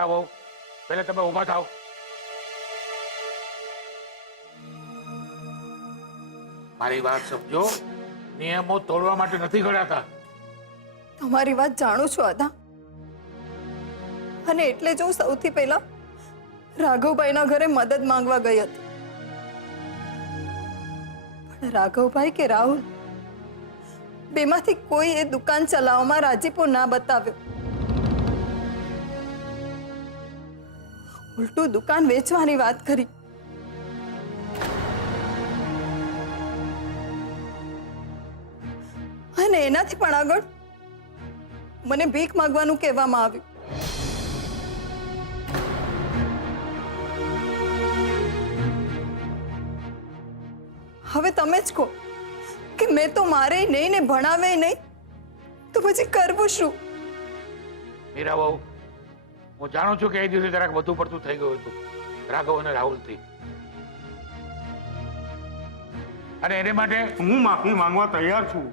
મીરા બહુ પહેલા તમે ઊભા થાઓ. મારી વાત સમજો, નિયમો તોડવા માટે નથી ઘડાતા. તમારી વાત જાણું છું આદા, અને એટલે જ હું સૌથી પહેલા રાઘવભાઈના ઘરે મદદ માંગવા ગઈ હતી. પણ રાઘવભાઈ કે રાહુલ બેમાંથી કોઈ એ દુકાન ચલાવવામાં રાજીપો ના બતાવ્યો. ઉલટું દુકાન વેચવાની વાત કરી. અને એનાથી પણ આગળ મને ભીખ માંગવાનું કહેવામાં આવ્યું. હવે તમે જ કહો કે મેં તો મારે નહીં ને ભણાવે નહીં તો પછી કરવું શું? મીરા બહુ, હું જાણું છું કે એ દિવસે જરાક વધુ પડતું થઈ ગયું હતું રાઘવ અને રાહુલથી, અને એને માટે હું માફી માંગવા તૈયાર છું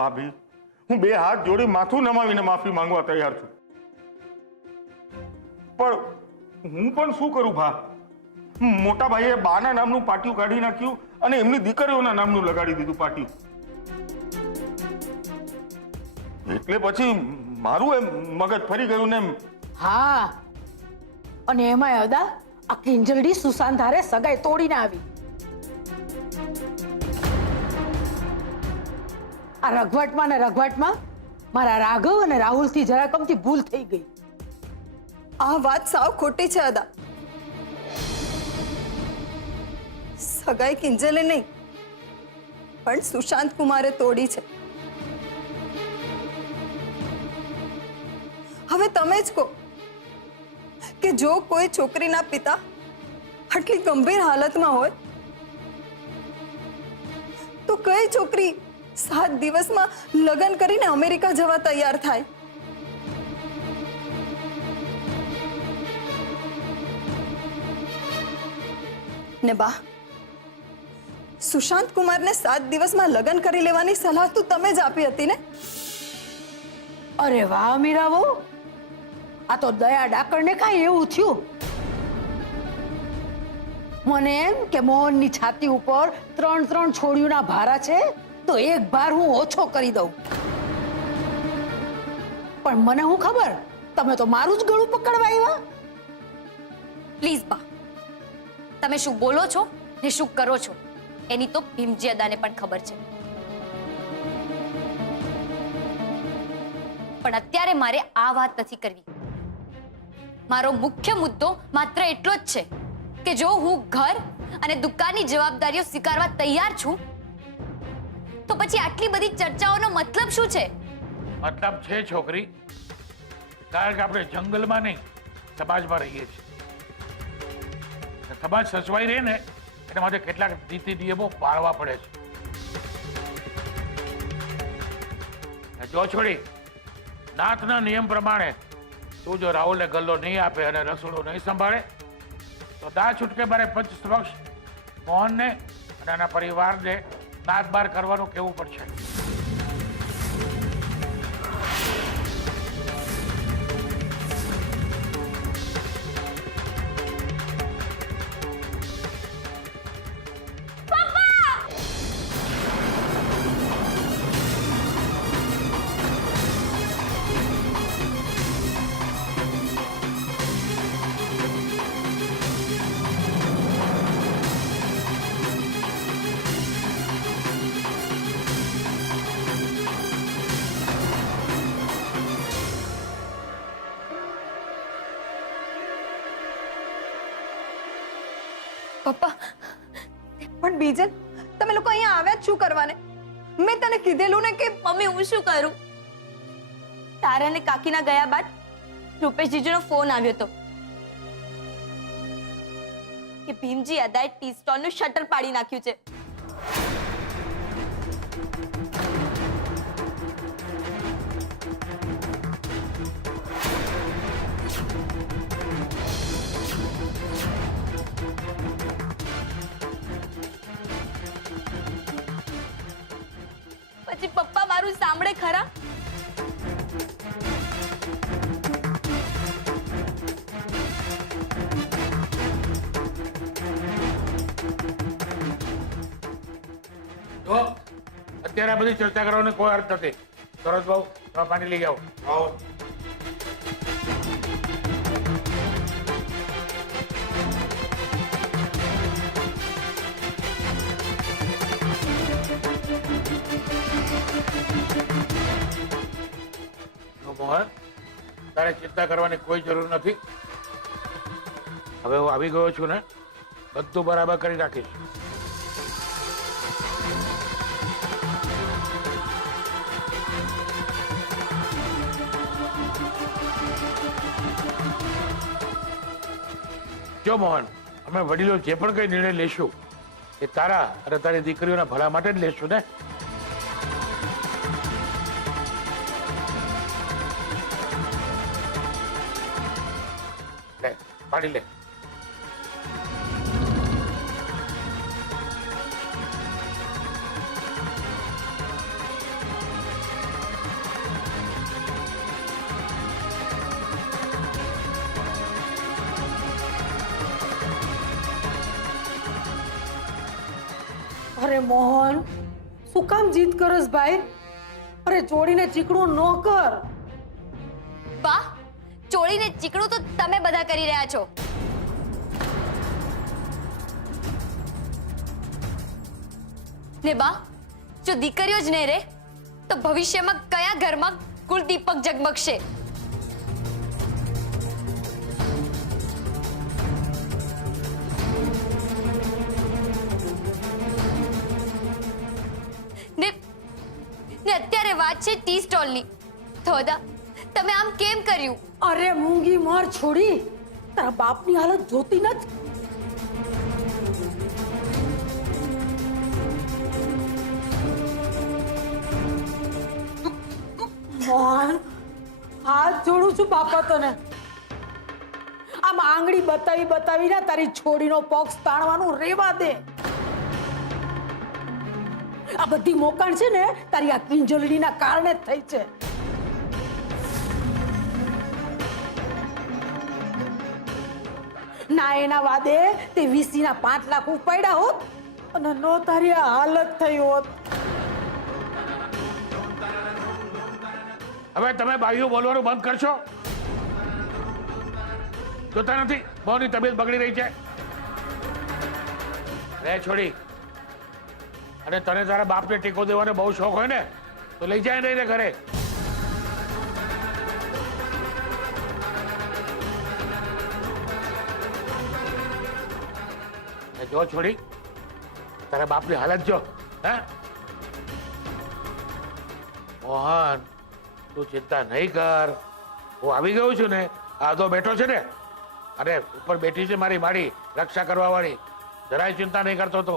ભાભી. હું બે હાથ જોડી માથું નમાવીને માફી માંગવા તૈયાર છું. પણ હું પણ શું કરું ભા? મોટા ભાઈએ બાના નામનું પાટિયું કાઢી નાખ્યું અને એમની દીકરીઓના નામનું લગાડી દીધું પાટિયું. એટલે પછી મારું એમ મગજ ફરી ગયું ને. હા, અને એમાંય અદા આ કિંજલડી સુશાંત હારે સગાઈ તોડીને આવી. આ રઘવાટમાં ને રઘવાટમાં મારા રાઘવ અને રાહુલથી જરા કમથી ભૂલ થઈ ગઈ. આ વાત સાવ ખોટી છે અદા. સગાઈ કિંજલે નહીં પણ સુશાંત કુમારે તોડી છે. હવે તમે જ કહો કે જો કોઈ છોકરીના પિતા આટલી ગંભીર હાલતમાં હોય તો કઈ છોકરી 7 દિવસમાં લગ્ન કરીને અમેરિકા જવા તૈયાર થાય? ને બા, સુશાંત કુમારને 7 દિવસમાં લગ્ન કરી લેવાની સલાહ તો તમે જ આપી હતી ને? અરે વાહ મીરા વહુ, આ તો દયા ડાકણને કાંઈ એવું થયું. મને એમ કે મોહનની છાતી ઉપર 3 છોડીઓના ભારા છે તો એક ભાર હું ઓછો કરી દઉં. પણ મને શું ખબર, તમે તો મારું જ ગળું પકડવા આવ્યા. પ્લીઝ બા, તમે શું બોલો છો ને શું કરો છો એની તો ભીમજી અદાને પણ ખબર છે. પણ અત્યારે મારે આ વાત નથી કરવી. મારો મુખ્ય મુદ્દો માત્ર એટલો જ છે કે જો હું ઘર અને દુકાનની જવાબદારીઓ સ્વીકારવા તૈયાર છું તો પછી આટલી બધી ચર્ચાઓનો મતલબ શું છે? મતલબ છે છોકરી, કારણ કે આપણે જંગલમાં નહીં સમાજમાં રહીએ છીએ. સમાજ સચવાઈ રહે ને એના માટે કેટલાક નીતિ નિયમો પાળવા પડે છે. જો છોડી, નાથના નિયમ પ્રમાણે તું જો રાહુલને ગલ્લો નહીં આપે અને રસોડું નહીં સંભાળે તો દા છૂટકે મારે પંચ સમક્ષ મોહનને અને એના પરિવારને નાત બાર કરવાનું કહેવું પડશે. પપ્પા, પણ બીજલ, તમે લોકો અહીંયા આવ્યા જ શું કરવાને? મેં તને કીધેલું ને કે મમ્મી હું શું કરું? તારા અને કાકીના ગયા બાદ રૂપેશ જીજુનો ફોન આવ્યો હતો કે ભીમજી અદાએ ટી સ્ટોલનું શટર પાડી નાખ્યું છે. પછી પપ્પા મારું સાંભળે ખરા? જો અત્યારે આ બધી ચર્ચા કરવાનો કોઈ અર્થ નથી. સરોજ બહુ તમે પાણી લઈ આવો. આવો. મોહન, તારે ચિંતા કરવાની કોઈ જરૂર નથી. હવે હું આવી ગયો છું ને, બધું બરાબર કરી રાખીશ. જો મોહન, અમે વડીલો જે પણ કઈ નિર્ણય લેશું એ તારા અને તારી દીકરીઓના ભલા માટે જ લેશું ને. લે પાણી લે. અરે મોહન, શું કામ જીદ કરસ ભાઈ? અરે ચોરીને ચીકણું ન કર. બા, ચોળીને ચીકણું તો તમે બધા કરી રહ્યા છો. ને બા, જો દીકરીઓ જ નહીં રહે તો ભવિષ્યમાં કયા ઘરમાં કુળદીપક ઝગમગશે? ને અત્યારે વાત છે ટી સ્ટોલની. થોડા તમે આમ કેમ કર્યું? અરે મૂંગી માર છોડી, તારા બાપની હાલત જોતી નથી? મોહન, હાથ જોડું છું બાપા તને. આમ આંગળી બતાવી બતાવીને તારી છોડીનો પક્ષ તાણવાનું રેવા દે. આ બધી મોકાણ છે ને તારી આ કિંજલડીના કારણે જ થઈ છે. ના એના વાદે તે વીસીના 5 લાખ ઉપાડ્યા હોત અને નો તારી આ હાલત થઈ હોત. હવે તમે ભાઈઓ બોલવાનું બંધ કરશો? જોતા નથી બહુની તબિયત બગડી રહી છે? રે છોડી, અને તને તારા બાપને ટેકો દેવાનો બહુ શોખ હોય ને તો લઈ જાય નહીં ને ઘરે. જો છોડી, તારા બાપની હાલત જો. હે મોહન, તું ચિંતા નહીં કર. હું આવી ગયો છું ને, આધો બેઠો છે ને, અરે ઉપર બેઠી છે મારી માડી રક્ષા કરવા વાળી. જરાય ચિંતા નહીં કરતો તો.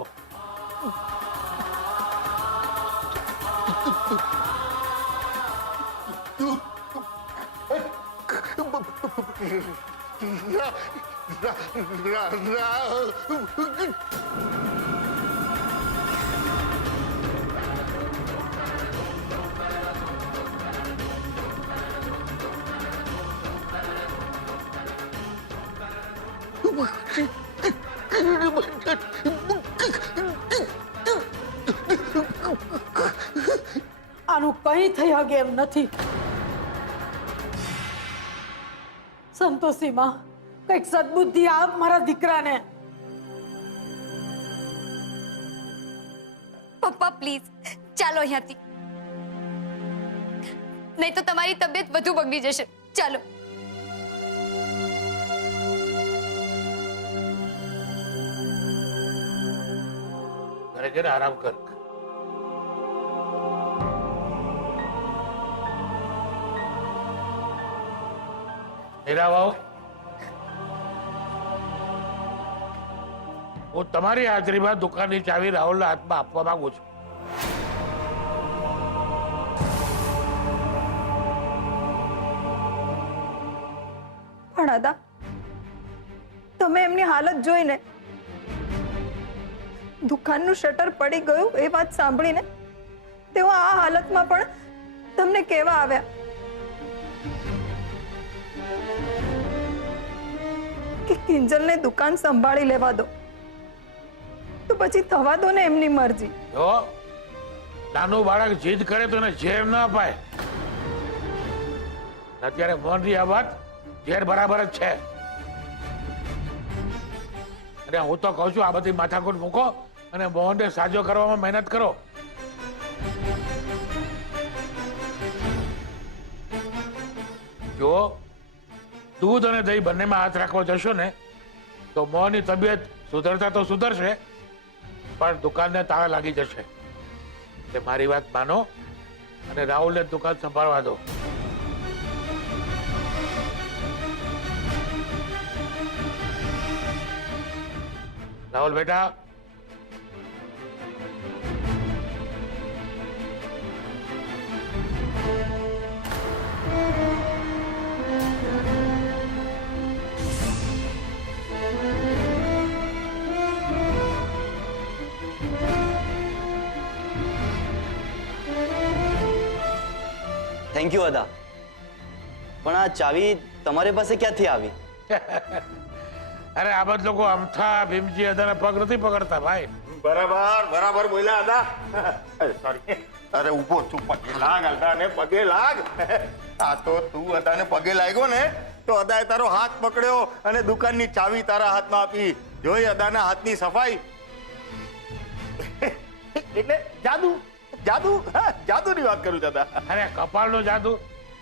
આનું કંઈ થઈ હગે એમ નથી. સંતોષી માં, કઈક સદબુદ્ધિ આપ મારા દીકરાને. પપ્પા પ્લીઝ ચાલો અહીંયાથી, નહીં તો તમારી તબિયત વધુ બગડી જશે. ચાલો. ઘરે જઈને આરામ કર. હીરાબાઉ, હું તમારી હાજરીમાં દુકાનની ચાવી રાહુલના હાથમાં આપવા માંગુ છું. પણ દાદા, તમે એમની હાલત જોઈને, દુકાનનું શટર પડી ગયું એ વાત સાંભળીને તેઓ આ હાલતમાં પણ તમને કહેવા આવ્યા કે કિંજલને દુકાન સંભાળી લેવા દો. તો પછી થવા દો ને એમની મરજી. જો નાનું બાળક જીદ કરે તો એને ઝેર ન અપાય. અત્યારે મોહનની આ વાત ઝેર બરાબર જ છે. અને હું તો કહું છું આ બધી માથાકૂટ મૂકો અને મોહનને સાજો કરવામાં મહેનત કરો. જો દૂધ અને દહીં બંનેમાં હાથ રાખવા જશો ને તો મોહનની તબિયત સુધરતા તો સુધરશે, પણ દુકાનને તાળા લાગી જશે. એટલે મારી વાત માનો અને રાહુલને દુકાન સંભાળવા દો. રાહુલ બેટા, થેન્ક યુ અદા, પણ આ ચાવી તમારી પાસે ક્યાંથી આવી? અરે આ બધા લોકો અમથા ભીમજી અદાના પગ નથી પકડતા ભાઈ. બરાબર બોલ્યા અદા. સોરી, અરે ઊભો છું, પગે લાગ અદાને, પગે લાગ. આ તો તું અદાને પગે લાગ્યો ને તો અદાએ તારો હાથ પકડ્યો અને દુકાનની ચાવી તારા હાથમાં આપી. જોઈ અદાના હાથની સફાઈ. એટલે જાદુ જાદુ જાદુની વાત કરું દાદા. અરે કપાળનો જાદુ,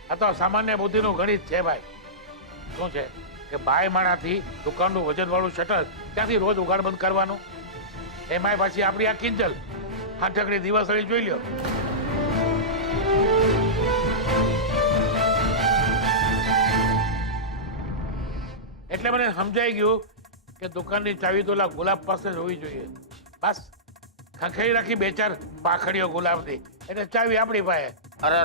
આ તો સામાન્ય બુદ્ધિનું ગણિત છે ભાઈ. શું છે કે બાય માણાથી દુકાનનું વજનવાળું શટર ત્યાંથી રોજ ઉઘાડ બંધ કરવાનું. એમાંય પાછી આપણી આ કિંજલ હાથકડી દિવસળી જોઈ લ્યો. એટલે મને સમજાઈ ગયું કે દુકાનની ચાવી તો ઓલા ગુલાબ પાસે જ હોવી જોઈએ. બસ ખખેરી રાખી બે ચાર પાખડીઓ ગુલાબની, એટલે ચાવી આપણી પાસે. અરે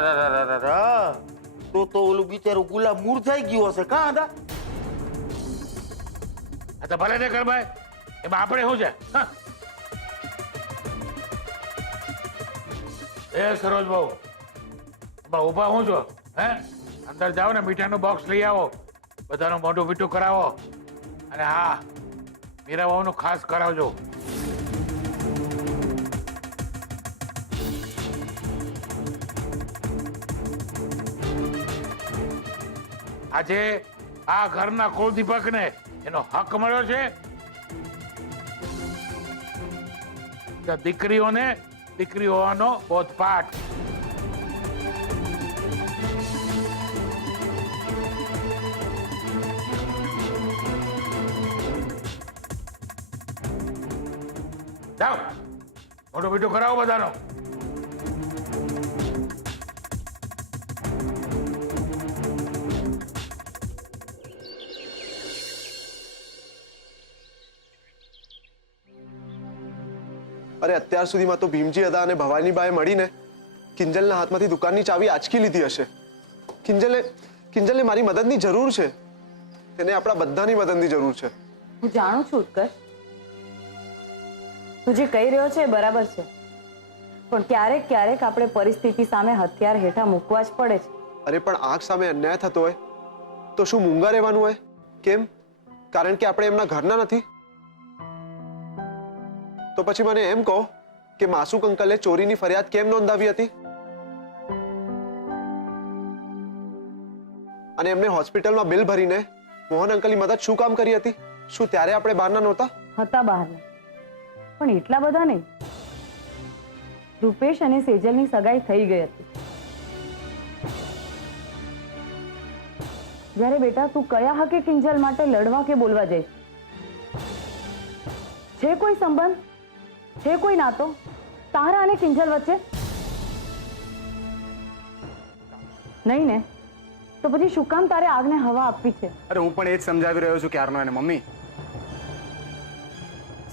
તો ઓલું બિચારું ગુલાબ મૂર્છાઈ ગયું હશે. કાં હતા? આ તો ભલે ને કર ભાઈ, એમાં આપણે શું છે? હા એ સરોજ બહુ એમાં ઊભા હું છો? હે અંદર જાઓ ને, મીઠાનું બોક્સ લઈ આવો, બધાનું મોઢું મીઠું કરાવો. અને હા, મીરા બહુનું ખાસ કરાવજો. આજે આ ઘરના કુળદીપકને એનો હક મળ્યો છે કે દીકરીઓને દીકરી હોવાનો બોધપાઠ. જાઓ, મોટું મીઠું કરાવો બધાનો. અરે અત્યાર સુધીમાં તો ભીમજી અદા અને ભવાનીબાએ મળીને કિંજલના હાથમાંથી દુકાનની ચાવી આંચકી લીધી હશે. કિંજલને મારી મદદની જરૂર છે. તેને આપણા બધાની મદદની જરૂર છે. હું જાણું છું ઉત્કર્ષ, તું જે કહી રહ્યો છે એ બરાબર છે, પણ ક્યારેક ક્યારેક આપણે પરિસ્થિતિ સામે હથિયાર હેઠા મૂકવા જ પડે છે. અરે પણ આંખ સામે અન્યાય થતો હોય તો શું મૂંગા રહેવાનું હોય? કેમ? કારણ કે આપણે એમના ઘરના નથી? તો પછી મને એમ કહો કે માસુક અંકલે ચોરીની ફરિયાદ કેમ નોંધાવી હતી? અને એમને હોસ્પિટલમાં બિલ ભરીને મોહન અંકલની મદદ શું કામ કરી હતી? શું ત્યારે આપણે બહારના નહોતા? હતા બહારના, પણ એટલા બધા નહીં. રૂપેશ અને સેજલની સગાઈ થઈ ગઈ હતી. જ્યારે બેટા તું કયા હકે કિંજલ માટે લડવા કે બોલવા જઈશ? છે કોઈ સંબંધ, છે કોઈ નાતો તારા અને કિંજલ વચ્ચે? નહીં ને? તો પછી શું કામ તારે આગને હવા આપવી છે? અરે હું પણ એ જ સમજાવી રહ્યો છું ક્યારનો એને. મમ્મી,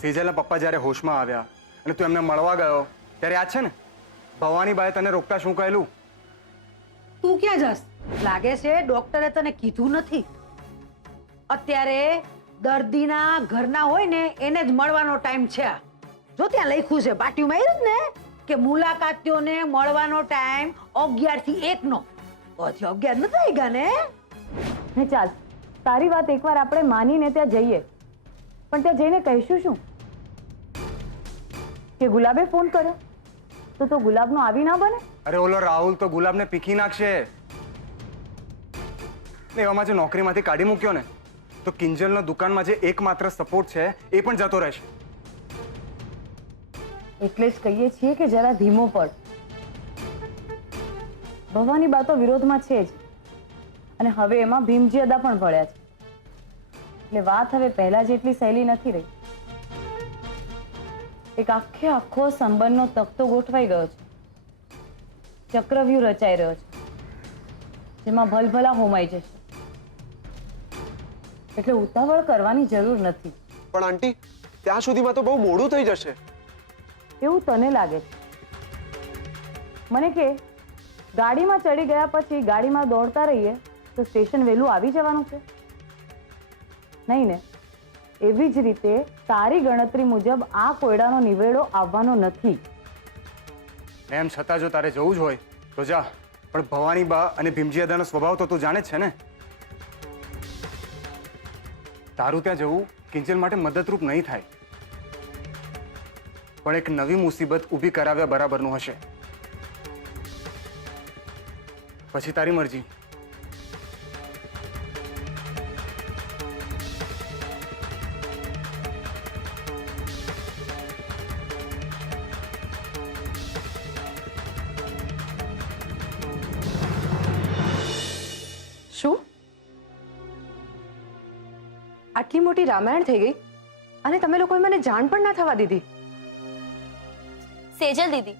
સેજલના પપ્પા જ્યારે હોશમાં આવ્યા અને તું એમને મળવા ગયો ત્યારે યાદ છે ને ભવાનીબાએ તને રોકતા શું કહેલું? તું ક્યાં જાસ? લાગે છે ડોક્ટરે તને કીધું નથી. અત્યારે દર્દીના ઘરના હોય ને એને જ મળવાનો ટાઈમ છે. જો ત્યાં લખ્યું છે પાટિયુંમાં એ જ ને કે મુલાકાતીઓને મળવાનો ટાઈમ 11 થી 1 નો. પછી 11 નથી થઈ ગયા ને? ને ચાલ, તારી વાત એકવાર આપણે માનીને ત્યાં જઈએ, પણ ત્યાં જઈને કહીશું શું? કે ગુલાબે ફોન કર્યો તો ગુલાબનો આવી ના બને? અરે ઓલો રાહુલ તો ગુલાબને પીખી નાખશે ને એવામાં જે નોકરીમાંથી કાઢી મૂક્યો ને તો કિંજલનો દુકાનમાં જે એકમાત્ર સપોર્ટ છે એ પણ જતો રહેશે. એટલે જ કહીએ છીએ કે જરા ધીમો પડ. ભવાની બા તો વિરોધમાં છે જ, અને હવે એમાં ભીમજી અદા પણ ભળ્યા છે, એટલે વાત હવે પહેલા જેટલી સહેલી નથી રહી. એક આખો સંબંધનો તખતો ગોઠવાઈ ગયો છે, ચક્રવ્યૂહ રચાઈ રહ્યો છે, જેમાં ભલભલા હોમાઈ જશે. એટલે ઉતાવળ કરવાની જરૂર નથી. પણ આંટી, ત્યાં સુધીમાં તો બહુ મોડું થઈ જશે. એવું તને લાગે છે? મને કે ગાડીમાં ચડી ગયા પછી ગાડીમાં દોડતા રહીએ તો સ્ટેશન વહેલું આવી જવાનું છે? નહીં ને? એવી જ રીતે તારી ગણતરી મુજબ આ કોયડાનો નિવેડો આવવાનો નથી. એમ છતાં જો તારે જવું જ હોય તો જા, પણ ભવાની બા અને ભીમજી અદાનો સ્વભાવ તો તું જાણે જ છે ને. તારું ત્યાં જવું કિંજલ માટે મદદરૂપ નહીં થાય, પણ એક નવી મુસીબત ઊભી કરાવ્યા બરાબરનું હશે. પછી તારી મરજી. શું આટલી મોટી રામાયણ થઈ ગઈ અને તમે લોકોએ મને જાણ પણ ના થવા દીધી? સેજલ દીદી,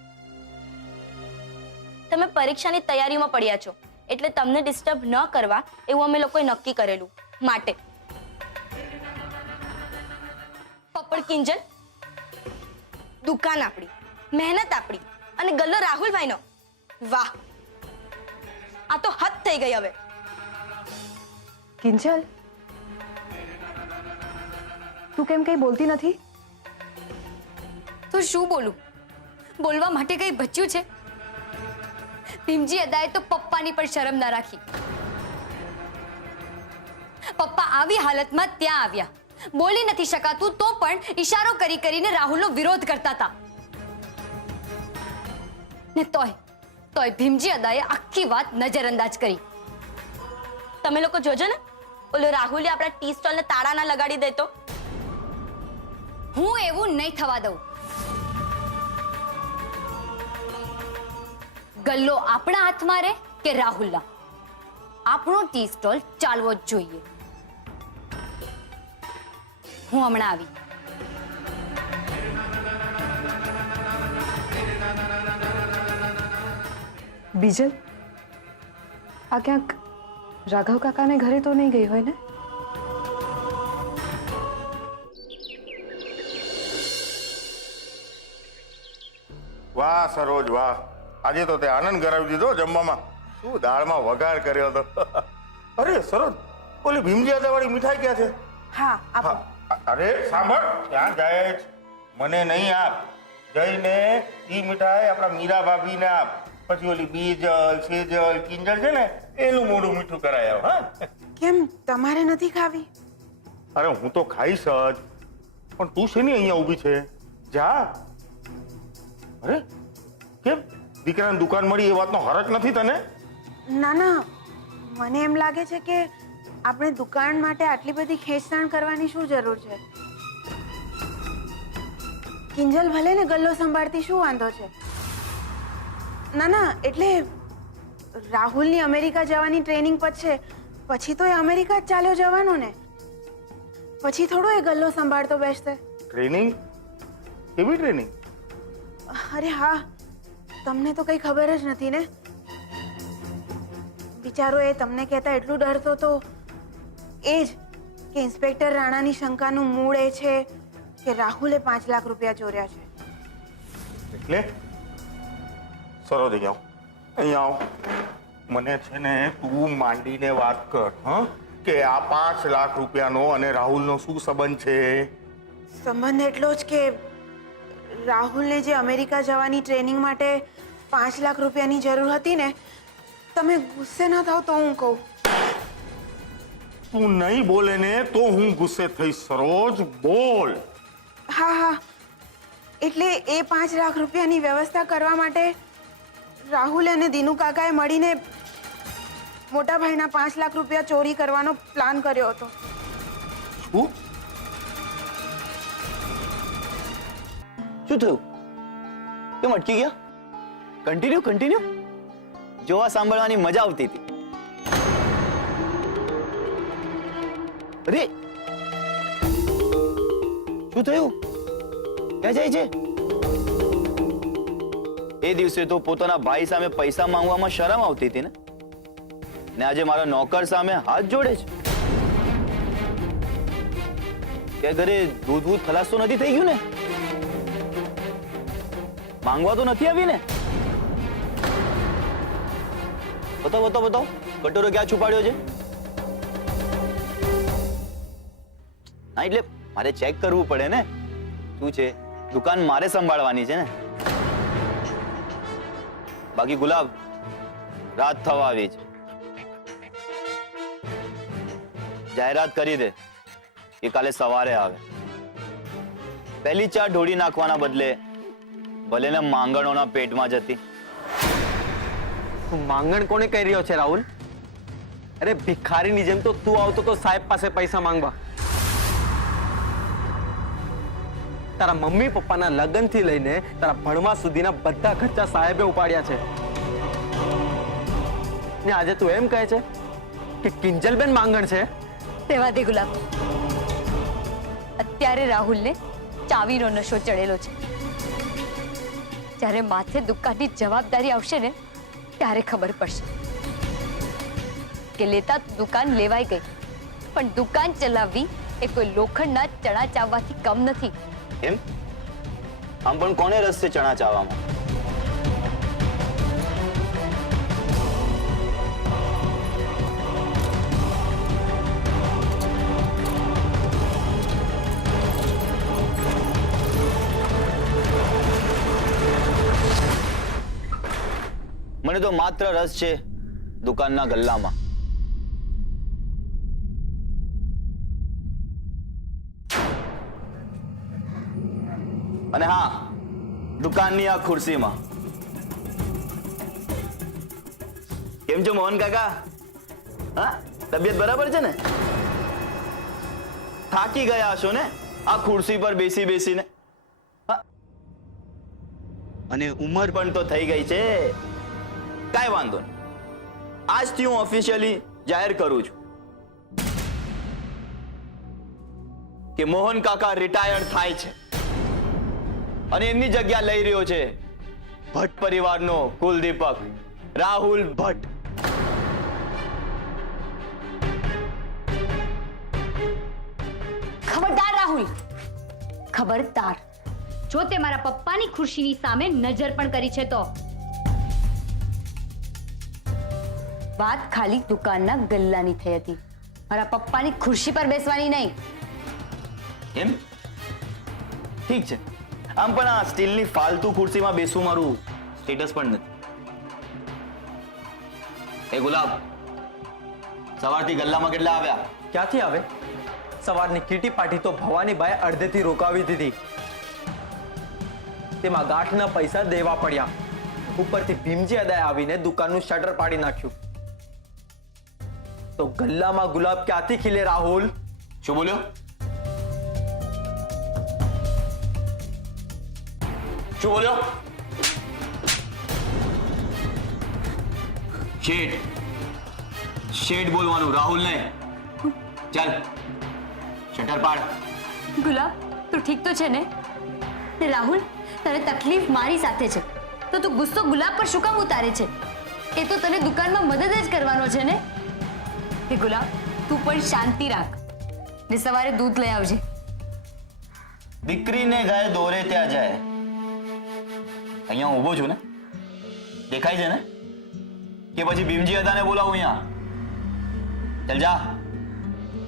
તમે પરીક્ષાની તૈયારીમાં પડ્યા છો એટલે તમને ડિસ્ટર્બ ન કરવા એવું અમે લોકોએ નક્કી કરેલું. માટે પપ્પડ કિંજલ, દુકાન આપણી, મહેનત આપણી અને ગલ્લો રાહુલભાઈનો. વાહ, આ તો હદ થઈ ગઈ હવે. કિંજલ, તું કેમ કઈ બોલતી નથી? તો શું બોલું? બોલવા માટે કઈ બચ્યું છે? ભીમજી અદાએ તો પપ્પાની પણ શરમ ના રાખી. પપ્પા આવી હાલતમાં ત્યાં આવ્યા, બોલી નથી શકાતું તો પણ ઈશારો કરી કરીને રાહુલનો વિરોધ કરતા હતા. ને તોય ભીમજી અદાએ આખી વાત નજરઅંદાજ કરી. તમે લોકો જોજો ને, ઓલો રાહુલે આપણા ટી સ્ટોલને તાળા ના લગાડી દેતો. હું એવું નહીં થવા દઉં. ગલ્લો આપણા હાથમાં રહે કે રાહુલના, આપણો ટી સ્ટોલ ચાલવો જ જોઈએ. હું હમણાં આવી. બીજલ, આ ક્યાંક રાઘવ કાકાને ઘરે તો નહીં ગઈ હોય ને? વાહ સરોજ વાહ, આજે તો તે આનંદ કરાવી દીધો જમવામાં. શું દાળમાં વઘાર કર્યો હતો. અરે સરોજ, ઓલી ભીમજી અદાવાળી મીઠાઈ ક્યાં છે? હા, અરે સાંભળ, ત્યાં જાય જ મને નહીં આપ. જઈને ઈ મીઠાઈ આપણા મીરા ભાભીને આપ. પછી ઓલી બીજલ, સેજલ, કિંજલ છે ને એનું મોઢું મીઠું કરાય આવ. હા, કેમ તમારે નથી ખાવી? અરે હું તો ખાઈશ જ, પણ તું શેની અહીંયા ઊભી છે? જા. અરે કેમ દીકરાની દુકાન મળી એ વાતનો હરખ નથી તને? ના ના, મને એમ લાગે છે કે આપણે દુકાન માટે આટલી બધી ખેંચતાણ કરવાની શું જરૂર છે? કિંજલ ભલે ને ગલ્લો સંભાળતી, શું વાંધો છે? ના ના, એટલે રાહુલની અમેરિકા જવાની ટ્રેનિંગ પતશે પછી તો એ અમેરિકા જ ચાલ્યો જવાનો ને, પછી થોડો એ ગલ્લો સંભાળતો બેસશે. ટ્રેનિંગ? કેવી ટ્રેનિંગ? અરે હા, તમને તો કઈ ખબર જ નથી ને. બિચારો એ તમને કહેતા એટલું ડરતો તો એ જ કે ઇન્સ્પેક્ટર રાણાની શંકાનું મૂળ એ છે કે રાહુલે 5 લાખ રૂપિયા ચોર્યા છે. એટલે સરોજ અહીંયા આવ. મને છે ને તું માંડીને વાત કર, હા, કે આ 5 લાખ રૂપિયાનો અને રાહુલનો શું સંબંધ છે? સંબંધ એટલો જ કે રાહુલને જે અમેરિકા જવાની ટ્રેનિંગ માટે 5 લાખ રૂપિયાની જરૂર હતી ને, તમે ગુસ્સે ન થાવ તો હું કહું. તું નહીં બોલે ને તો હું ગુસ્સે થઈશ. સરોજ બોલ. હા હા, એટલે એ 5 લાખ રૂપિયાની વ્યવસ્થા કરવા માટે રાહુલ અને દિનુ કાકાએ મળીને મોટા ભાઈના 5 લાખ રૂપિયા ચોરી કરવાનો પ્લાન કર્યો હતો. શું થયું? કેમ અટકી ગયા? કન્ટિન્યુ જોવા સાંભળવાની મજા આવતી હતી. અરે શું થયું? ક્યાં જાય છે? એ દિવસે તો પોતાના ભાઈ સામે પૈસા માંગવામાં શરમ આવતી હતી ને આજે મારા નોકર સામે હાથ જોડે છે. કે ઘરે દૂધ ખલાસ તો નથી થઈ ગયું ને? માંગવા તો નથી આવી ને? બતાવો કટોરો ક્યાં છુપાડ્યો છે? હા એટલે મારે ચેક કરવું પડે ને શું છે. દુકાન મારે સંભાળવાની છે ને. બાકી ગુલાબ, રાત થવા આવી છે. જાહેરાત કરી દે કે કાલે સવારે આવે. પહેલી ચા ઢોળી નાખવાના બદલે ભલે ને માંગણોના પેટમાં જતી. તું માંગણ કોને કહી રહ્યો છે રાહુલ? અરે ભિખારીની જેમ તો તું આવતો તો સાહેબ પાસે પૈસા માંગવા. તારા મમ્મી પપ્પાના લગ્નથી લઈને તારા ભણવા સુધીના બધા ખર્ચા સાહેબે ઉપાડ્યા છે. ને આજે તું એમ કહે છે કે કિંજલબેન માંગણ છે? રહેવા દે ગુલાબ. અત્યારે રાહુલને ચાવીનો નશો ચડેલો છે. જ્યારે માથે દુકાનની જવાબદારી આવશે ને ત્યારે ખબર પડશે કે લેતા દુકાન લેવાઈ ગઈ, પણ દુકાન ચલાવવી એ કોઈ લોખંડના ચણા ચાવવાથી કમ નથી. એમ? આમ પણ કોને રસ છે ચણા ચાવવામાં? મને તો માત્ર રસ છે દુકાનના ગલ્લામાં. અને હા, દુકાનની આ ખુરશીમાં. કેમ છો મોહન કાકા? હા, તબિયત બરાબર છે ને? થાકી ગયા હશો ને આ ખુરશી પર બેસી બેસીને? અને ઉંમર પણ તો થઈ ગઈ છે. કાંઈ વાંધો નહીં, આજથી હું ઓફિશિયલી જાહેર કરું છું કે મોહન કાકા રિટાયર થાય છે અને એમની જગ્યા લઈ રહ્યો છે ભટ્ટ પરિવારનો કુલદીપક રાહુલ ભટ્ટ. ખબરદાર રાહુલ, ખબરદાર. જો તે મારા પપ્પાની ખુરશીની સામે નજર પણ કરી છે તો વાત ખાલી દુકાનના ગલ્લાની થઈ હતી, મારા પપ્પાની ખુરશી પર બેસવાની નહીં. એમ? ઠીક છે. આમ પણ આ સ્ટીલની ફાલતુ ખુરશીમાં બેસવું મારું સ્ટેટસ પણ નથી. એ ગુલાબ, સવારથી ગલ્લામાં કેટલા આવ્યા? ક્યાંથી આવે? સવારની કીટી પાર્ટી તો ભવાનીબાએ અડધેથી રોકાવી દીધી. તેમાં ગાંઠના પૈસા દેવા પડ્યા. ઉપરથી ભીમજી અદાએ આવીને દુકાનનું શટર પાડી નાખ્યું. તો ગલ્લામાં ગુલાબ ક્યાંથી ખીલે રાહુલ? શું બોલ્યો? શું બોલ્યો? શેઠ બોલવાનું, રાહુલ ને. ચાલ શટર પાડ. ગુલાબ, તું ઠીક તો છે ને? રાહુલ, તને તકલીફ મારી સાથે છે તો તું ગુસ્સો ગુલાબ પર શું કામ ઉતારે છે? એ તો તને દુકાનમાં મદદ જ કરવાનો છે ને. હે ગુલાબ, તું પણ શાંતિ રાખ ને સવારે દૂધ લઈ આવજે. દીકરીને ગાય દોરે ત્યાં જાય. અહીંયા ઊભો છું ને, દેખાય છે ને? કે પછી ભીમજી અદાને બોલાવું અહીંયા? ચાલ જા,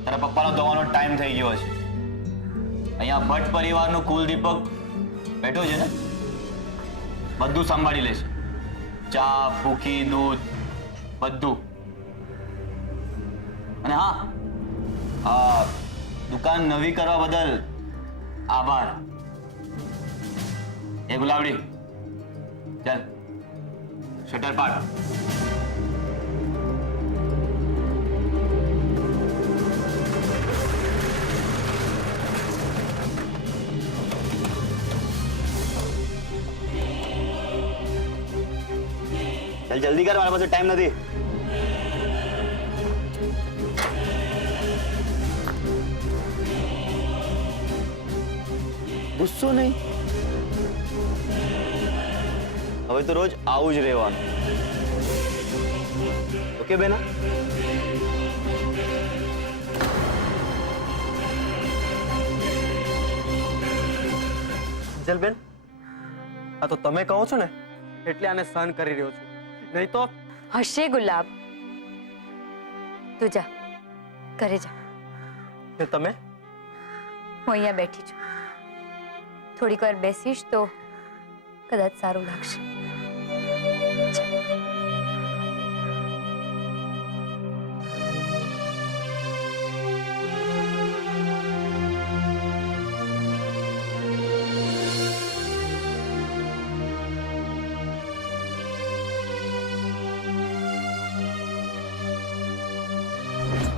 તારા પપ્પાનો દવાનો ટાઈમ થઈ ગયો છે. અહીંયા ભટ્ટ પરિવારનો કુલદીપક બેઠો છે ને, બધું સંભાળી લેશે. ચા, ભૂખી, દૂધ, બધું. અને હા, આ દુકાન નવી કરવા બદલ આભાર. એ ગુલાબડી ચાલ શટર પાડ. ચાલ જલ્દી કર, મારા પાસે ટાઈમ નથી. ગુસ્સો નહીં, હવે તો રોજ આવું જ રહેવાનું. ઓકે બેના? કિંજલબેન, આ તો તમે કહો છો ને એટલે આને સહન કરી રહ્યો છું, નહીં તો હશે ગુલાબ, તું જા ઘરે જા. ને તમે હું અહીંયા બેઠી છું, થોડીક વાર બેસીશ તો કદાચ સારું લાગશે.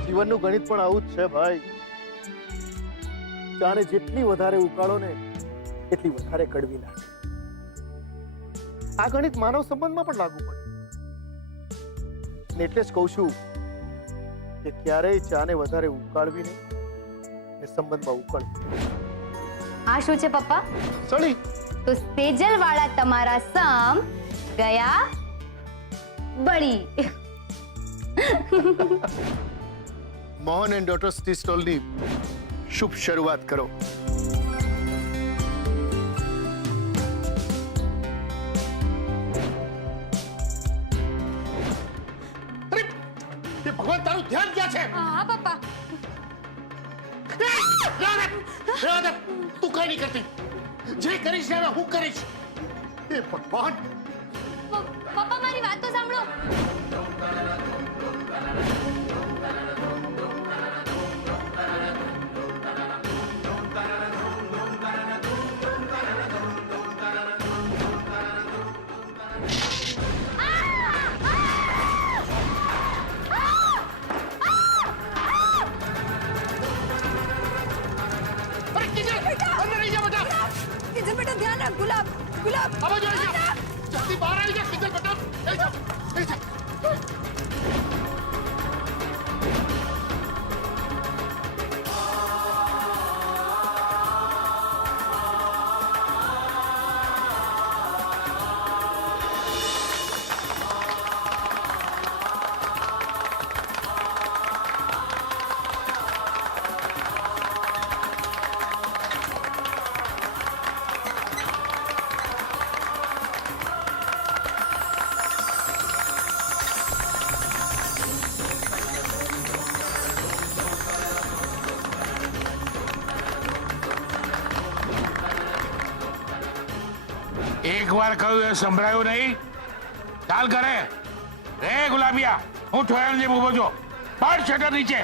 જીવનનું ગણિત પણ આવું જ છે ભાઈ. ચાને જેટલી વધારે ઉકાળો ને એટલી વધારે કડવી લાગે. આ ગણિત માનવ સંબંધમાં પણ લાગુ પડે. ને એટલે જ કહું છું કે ક્યારેય ચાને વધારે ઉકાળવી નહીં ને સંબંધમાં ઉકળવી. આ શું છે પપ્પા? સળી. તો સેજલ વાળા તમારા સમ ગયા બળી. મોહન એન્ડ ડોટર્સ ટી સ્ટોલની શુભ શરૂઆત કરો. ભગવાન, તારું ધ્યાન ક્યાં છે? હા પપ્પા. તું કઈ નહીં કરતી. જે કરીશ ને હું કરીશ. એ ભગવાન. પપ્પા મારી વાત તો સાંભળો. કિંજલ બેટા ધ્યાન રાખ. ગુલાબ, ગુલાબ. જલ્દી બહાર આવી જા કિંજલ બેટા. એ જા, એ જા. એક વાર કહ્યું એ સંભળાયું નહીં. ચાલ કરે રે ગુલાબિયા, હું ઠોયલ જેમ ઉભો છો. પડ શટર નીચે.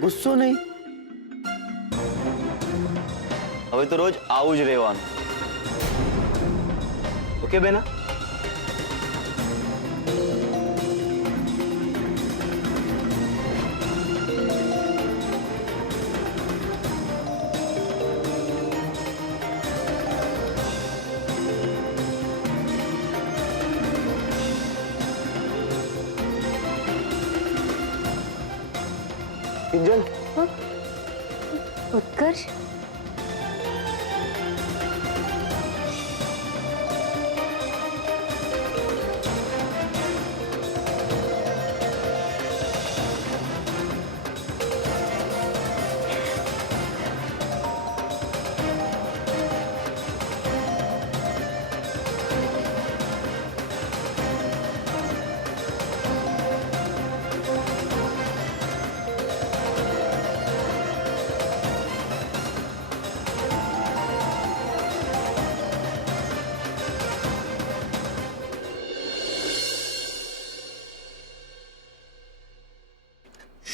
ગુસ્સો નહીં, હવે તો રોજ આવું જ રહેવાનું. ઓકે બેના? કિંજલ, ઉત્કર્ષ,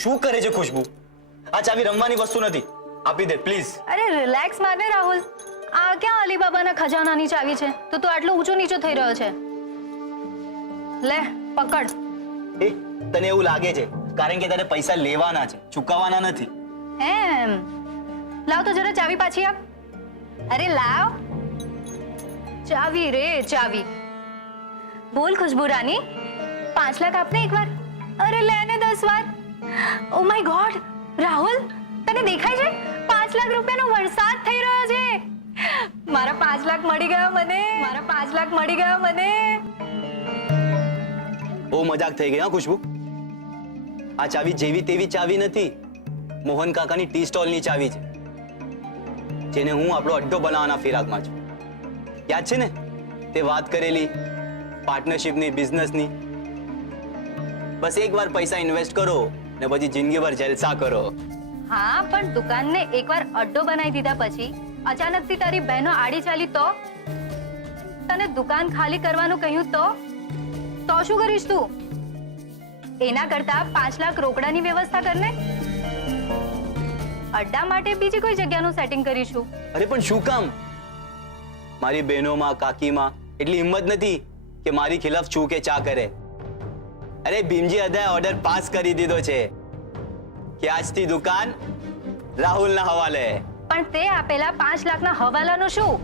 શું કરે છે ખુશ્બુ? આ ચાવી રમવાની વસ્તુ નથી, આપી દે પ્લીઝ. અરે રિલેક્સ મારને રાહુલ, આ ક્યાં અલીબાબાના ખજાનાની ચાવી છે? તો તું આટલો ઊંચો નીચો થઈ રહ્યો છે. લે પકડ. એ તને એવું લાગે છે કારણ કે તારે પૈસા લેવાના છે, ચૂકવવાના નથી. એમ લાવ તો જરા ચાવી પાછી આપ. અરે લાવ ચાવી રે ચાવી. બોલ ખુશ્બુ રાની, 5 લાખ આપને એકવાર. અરે લે ને 10 વાર. ઓ માય ગોડ રાહુલ, તને દેખાય છે 5 લાખ રૂપિયાનો વરસાદ થઈ રહ્યો છે. મારા 5 લાખ મળી ગયા મને, મારા 5 લાખ મળી ગયા મને. બહુ મજાક થઈ ગઈ હા ખુશ્બુ. આ ચાવી જેવી તેવી ચાવી નથી, મોહન કાકાની ટી સ્ટોલની ચાવી છે, જેને હું આપણો અડ્ડો બનાવવાના ફિરાકમાં છું. યાદ છે ને તે વાત કરેલી પાર્ટનરશિપની, બિઝનેસની? બસ એકવાર પૈસા ઇન્વેસ્ટ કરો ને પછી જિંદગીભર જલસા કરો. હા પણ દુકાનને એકવાર અડ્ડો બનાવી દીધા પછી અચાનકથી તારી બહેનો આડી ચાલી તો? તને દુકાન ખાલી કરવાનું કહ્યું તો શું કરીશ તું? એના કરતા 5 લાખ રોકડાની વ્યવસ્થા કરને. અડ્ડા માટે બીજી કોઈ જગ્યાનું સેટિંગ કરીશું. અરે પણ શું કામ? મારી બહેનોમાં, કાકીમાં એટલી હિંમત નથી કે મારી ખિલાફ છું કે ચા કરે. અરે ભીમજી અદાએ ઓર્ડર પાસ કરી દીધો છે કે આજથી દુકાન રાહુલના હવાલે. પણ તે આપેલા 5 લાખના હવાલાનું શું?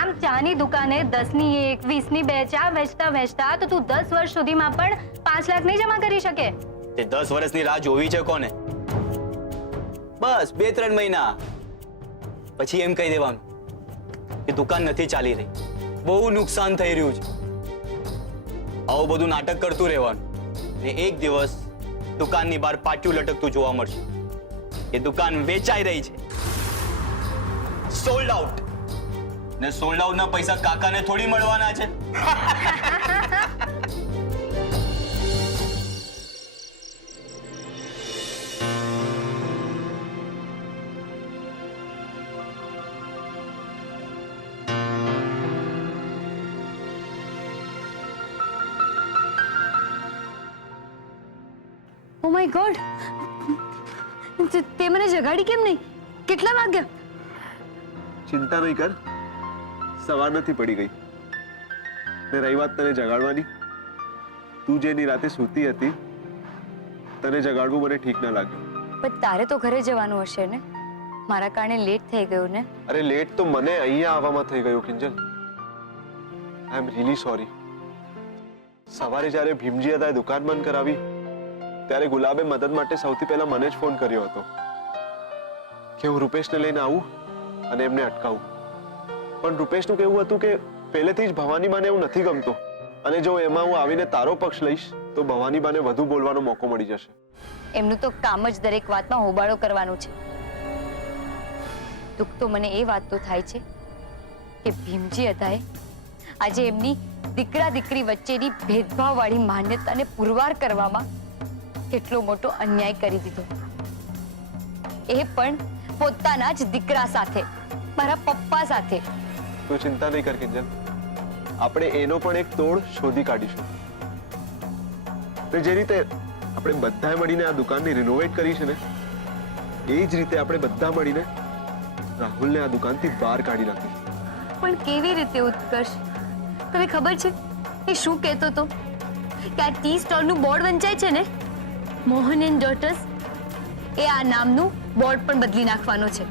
આમ ચાની દુકાને 10ની 1, 20ની 2 ચા વેચતા વેચતા તો તું 10 વર્ષ સુધીમાં પણ 5 લાખ નહીં જમા કરી શકે. તે 10 વર્ષની રાહ જોવી છે કોને? બસ 2-3 મહિના પછી એમ કહી દેવાનું કે દુકાન નથી ચાલી રહી, બહુ નુકસાન થઈ રહ્યું છે. આવું બધું નાટક કરતું રહેવાનું ને એક દિવસ દુકાનની બહાર પાટિયું લટકતું જોવા મળશે. એ દુકાન વેચાઈ રહી છે, સોલ્ડ આઉટ. ને સોલ્ડ આઉટ ના પૈસા કાકાને થોડી મળવાના છે. ઓ માય ગોડ, તે મને જગાડી કેમ નહીં? કેટલા વાગ્યા? ચિંતા નહીં કર, સવાર નથી પડી ગઈ. ને રહી વાત તને જગાડવાની, તું જે રાતે સૂતી હતી તને જગાડવું મને ઠીક ના લાગ્યું. પણ તારે તો ઘરે જવાનું હશે ને? મારા કારણે લેટ થઈ ગયું ને? અરે લેટ તો મને અહીંયા આવવામાં થઈ ગયું કિંજલ. આઈ એમ રિયલી સોરી. સવારે જ્યારે ભીમજી હતાએ દુકાન બંધ કરાવી ત્યારે ગુલાબે મદદ માટે સૌથી પહેલા મને જ ફોન કર્યો હતો કે હું રૂપેશને લઈને આવું અને એમને અટકાવું. પણ રૂપેશનું કહેવું હતું કે પહેલેથી જ ભવાનીબાને એવું નથી ગમતું અને જો એમાં હું આવીને તારો પક્ષ લઈશ તો ભવાનીબાને વધુ બોલવાનો મોકો મળી જશે. એમનું તો કામ જ દરેક વાતમાં હોબાળો કરવાનું છે. દુઃખ તો મને એ વાત તો થાય છે કે ભીમજી હતાએ આજે એમની દીકરા દીકરી વચ્ચેની ભેદભાવવાળી માન્યતાને પુરવાર કરવામાં કેટલો મોટો અન્યાય કરી દીધો. એ પણ પોતાના જ દીકરા સાથે, મારા પપ્પા સાથે. તું ચિંતા નહીં કર કિંજલ, આપણે એનો પણ એક તોડ શોધી કાઢીશું. જે રીતે આપણે બધાએ મળીને આ દુકાનને રિનોવેટ કરી છે ને, એ જ રીતે આપણે બધા મળીને રાહુલને આ દુકાનથી બહાર કાઢી નાખીશું. પણ કેવી રીતે ઉત્કર્ષ? તને ખબર છે એ શું કહેતો હતો કે આ ટી સ્ટોલનું બોર્ડ વંચાય છે ને, મોહન એન્ડ ડોટર્સ, એ આ નામનું બોર્ડ પણ બદલી નાખવાનો છે.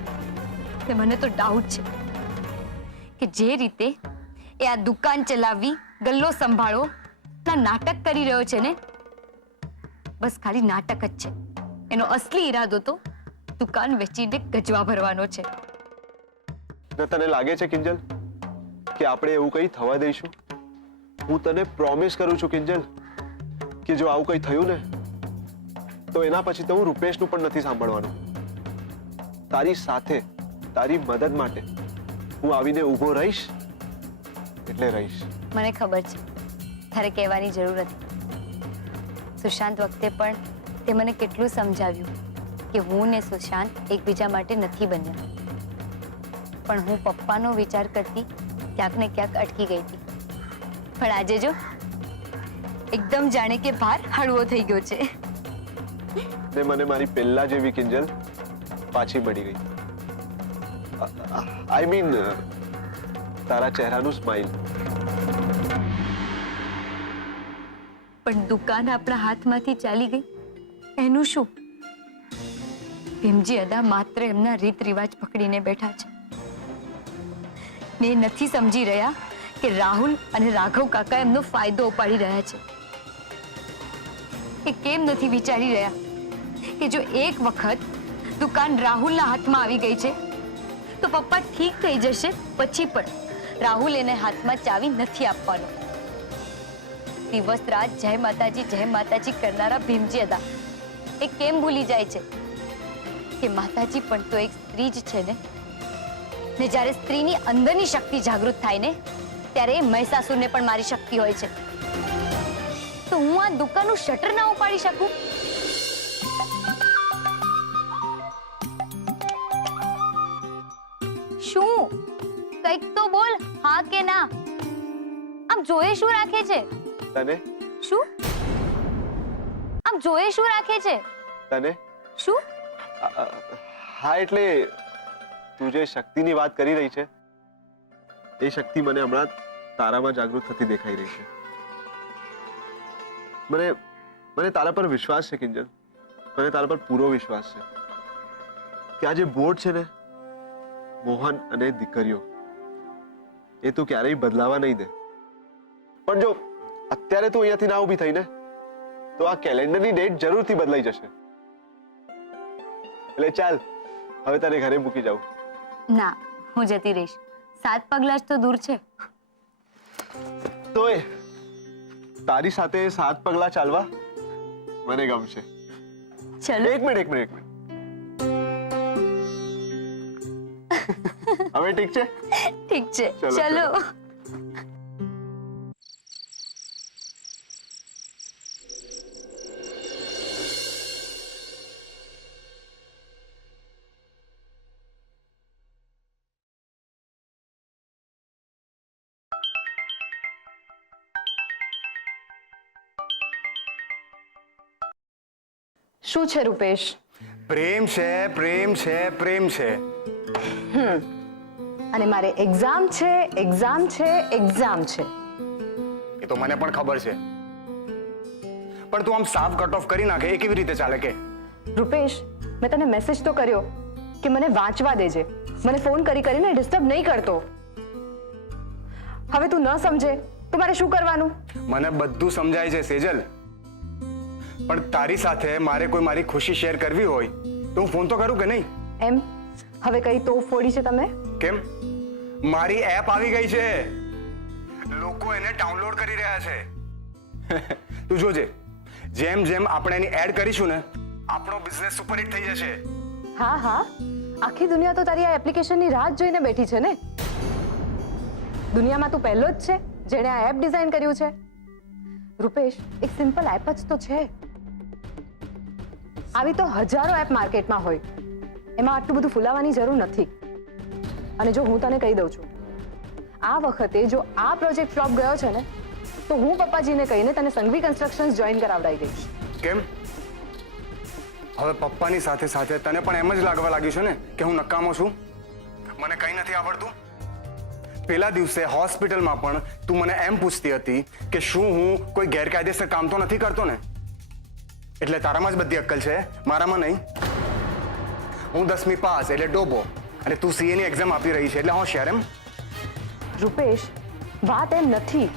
તે મને તો ડાઉટ છે કે જે રીતે એ આ દુકાન ચલાવવી, ગલ્લો સંભાળો ના નાટક કરી રહ્યો છે ને, બસ ખાલી નાટક જ છે. એનો અસલી ઈરાદો તો દુકાન વેચીને ગજવા ભરવાનો છે. તને લાગે છે કિંજલ કે આપણે એવું કંઈ થવા દઈશું? હું તને પ્રોમિસ કરું છું કિંજલ કે જો આવું કંઈ થયું ને તો એના પછી તો હું રૂપેશનું પણ નથી સાંભળવાનું. તારી સાથે, તારી મદદ માટે હું આવીને ઊભો રહીશ એટલે રહીશ. મને ખબર છે, તારે કહેવાની જરૂર નથી. સુશાંત વખતે પણ તે મને કેટલું સમજાવ્યું કે હું ને સુશાંત એકબીજા માટે નથી બન્યા. પણ હું પપ્પાનો વિચાર કરતી ક્યાંક ને ક્યાંક અટકી ગઈ હતી. પણ આજે જો એકદમ જાણે કે ભાર હળવો થઈ ગયો છે. ને મને મારી પહેલા જેવી કિંજલ પાછી મળી ગઈ. આઈ મીન તારા ચહેરાનું સ્માઈલ. પણ દુકાન આપણા હાથમાંથી ચાલી ગઈ એનું શું? ભીમજી અદા માત્ર એમના રીત રિવાજ પકડીને બેઠા છે ને એ નથી સમજી રહ્યા કે રાહુલ અને રાઘવ કાકા એમનો ફાયદો ઉપાડી રહ્યા છે. એ કેમ નથી વિચારી રહ્યા કે જો એક વખત દુકાન રાહુલના હાથમાં આવી ગઈ છે તો પપ્પા ઠીક થઈ જશે, પછી પણ રાહુલ એને હાથમાં ચાવી નથી આપવાનો. દિવસ રાત જય માતાજી કરનારા ભીમજી અદા એ કેમ ભૂલી જાય છે કે માતાજી પણ તો એક સ્ત્રી જ છે ને જ્યારે સ્ત્રીની અંદરની શક્તિ જાગૃત થાય ને ત્યારે એ મહિષાસુરને પણ મારી શક્તિ હોય છે. તો હું આ દુકાનનું શટર ના ઉપાડી શકું? શું? કંઈક તો બોલ, હા કે ના? આમ જોયે શું રાખે છે? તને શું? આમ જોયે શું રાખે છે? તને શું? હા એટલે તું જે શક્તિની વાત કરી રહી છે એ શક્તિ મને હમણાં તારામાં જાગૃત થતી દેખાઈ રહી છે. મને તારા પર વિશ્વાસ છે કિંજલ, મને તારા પર પૂરો વિશ્વાસ છે કે આ જે બોર્ડ છે ને મોહન અને દીકરીઓ એ તું ક્યારેય બદલાવા નહીં દે. પણ જો અત્યારે તું અહીંયાથી ના ઊભી થઈ ને તો આ કેલેન્ડરની ડેટ જરૂરથી બદલાઈ જશે. એટલે ચાલ હવે તને ઘરે મૂકી જાઉં. ના, હું જતી રહીશ. 7 પગલા જ તો દૂર છે. તોય તારી સાથે 7 પગલા ચાલવા મને ગમશે. ચલો. એક મિનિટ હવે ઠીક છે? ઠીક છે, ચલો, ચલો. શું છે રૂપેશ? પ્રેમ છે, પ્રેમ છે, પ્રેમ છે. અને મારે એક્ઝામ છે, એક્ઝામ છે, એક્ઝામ છે. એ તો મને પણ ખબર છે, પણ તું આમ સાફ કટ ઓફ કરી નાખે એ કેવી રીતે ચાલે કે? રૂપેશ, મેં તને મેસેજ તો કર્યો કે મને વાંચવા દેજે, મને ફોન કરીને ડિસ્ટર્બ નહીં કરતો. હવે તું ન સમજે તો મારે શું કરવાનું? મને બધું સમજાય છે સેજલ, પણ તારી સાથે મારે કોઈ મારી ખુશી શેર કરવી હોય તો હું ફોન તો કરું કે નહીં? એમ હવે કઈ તોફ ફોડી છે તમે? કેમ? મારી એપ આવી ગઈ છે, લોકો એને ડાઉનલોડ કરી રહ્યા છે. તું જોજે, જેમ જેમ આપણે એની એડ કરીશું ને આપણો બિઝનેસ સુપરહિટ થઈ જશે. હા હા, આખી દુનિયા તો તારી આ એપ્લિકેશનની રાહ જોઈને બેઠી છે ને. દુનિયામાં તું પહેલો જ છે જેણે આ એપ ડિઝાઇન કર્યું છે. રૂપેશ, એક સિમ્પલ એપ જ તો છે. આવી તો હજારો એપ માર્કેટમાં હોય, એમાં આટલું બધું ફૂલાવાની જરૂર નથી. અને જો હું તને કહી દઉં છું, આ વખતે જો આ પ્રોજેક્ટ ફ્લોપ ગયો છે ને તો હું પપ્પાજીને કહીને તને સંઘવી કન્સ્ટ્રક્શન્સ જોઈન કરાવડાવી દઈશ. કેમ? હવે પપ્પાની સાથે સાથે તને પણ એમ જ લાગવા લાગ્યું છે ને કે હું નકામો છું, મને કંઈ નથી આવડતું? પેલા દિવસે હોસ્પિટલમાં પણ તું મને એમ પૂછતી હતી કે શું હું કોઈ ગેરકાયદેસર કામ તો નથી કરતો ને? એટલે તારામાં જ બધી અક્કલ છે, મારામાં નહીં. હું 10મી પાસ એટલે ડોબો, અને તું સીએ ની એક્ઝામ આપી રહી છે એટલે હોશિયાર એમ? રૂપેશ, વાત એમ નથી,